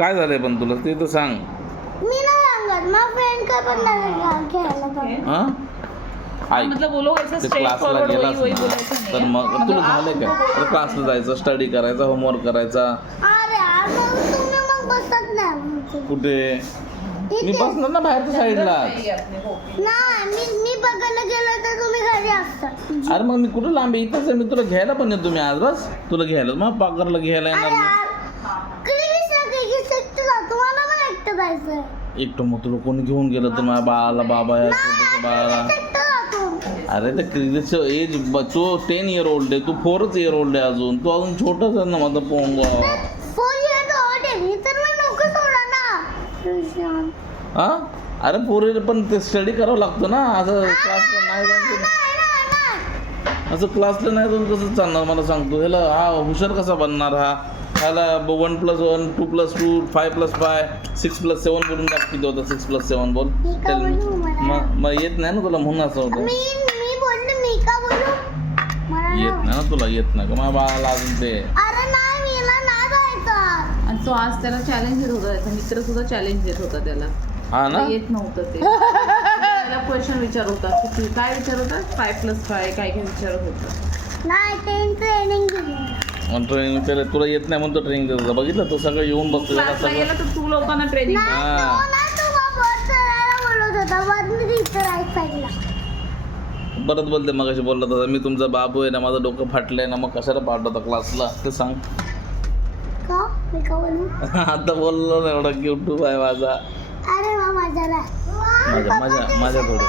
काय झालंय पण तुला ते तर सांग. मी नाही सांगत, मग फ्रेंड काय पण नाही खेळायला पाहिजे. हा ऐक, मतलब वो लोग ऐसा ते स्ट्रेट क्लासला फॉरवर्ड गेलास वही ना बोलायचं नाही तर आहे. मग मतलब तुला आप झालं काय तर क्लासला जायचं, स्टडी करायचा, होमवर्क करायचा. अरे यार, मग तुम्ही मग बसत नाही कुठे मी ठीक आहे. बसणार ना बाहेरच्या साईडला. नाही अपने कॉपी. नाही, मी बघायला गेलो तर तुम्ही घरी असता. अरे मग मी कुठं लांब आहे, इथंच आहे. मी तुला घ्यायला पण येतो. मी आज बस तुला घ्यायला, मग पाकरला घ्यायला अरे येणार मी. यार, क्रिकेट एकटं जातो, मला पण एकटं जायचं. एकटं मग तुला कोणी घेऊन गेलं तर माझ्या बाळाला, बाबा या छोट्याच्या बाळाला. एकटं जातो. अरे त्या क्रिकेटचं एज तो 10 इयर ओल्ड आहे, तू 4च इयर ओल्ड आहे अजून. तू अजून छोटाच आहे ना माझा पोंगा. 4 years old आहे मी, तर मी नको सोडा ना. हा अरे पोरीला पण ते स्टडी करावं लागतं ना. असं क्लासला नाही जाऊन असं क्लासला नाही जाऊन कसं चालणार मला सांगतो. ह्याला हा हुशार कसा बनणार हा? ह्याला 1+1 2+2 5+5 6+7 बोलून दाख. किती होतं 6+7 बोल. का बोलू मला? मग येत नाही ना तुला म्हणून असं होतं. मी बोलले, मी का बोलू? मला येत नाही ना तुला, येत नाही का माझ्या बाळाला अजून ते. अरे नाही, मीला नाही जायचं. आणि तो आज त्याला चॅलेंज देत होता, त्याचा मित्र सुद्धा चॅलेंज देत होता त्याला. हा ना येत नव्हतं ते. त्याला क्वेश्चन विचारत होता की काय विचारत होता, 5+5 काय काय विचारत होता. नाही, ट्रेनिंग दिली. मग ट्रेनिंग त्याला तुला येत नाही म्हणतो ट्रेनिंग देतो. बघितलं तो सगळं येऊन बसतो त्याला क्लासला सगळं. गेला तर तू लोकांना ट्रेनिंग. नाही, तो नाही, तो वर चढायला बोलत होता. वर मी तिथं राईट साईडला. परत बोलते मग अशी बोलत होता मी तुमचा बाबू आहे ना, माझं डोकं फाटलंय ना, मग कशाला पाठवता क्लासला ते सांग. का? मी का बोलू? आता बोललो ना, एवढा क्यूट आहे माझा. अरे वा, माझ्याला. माझ्या थोडं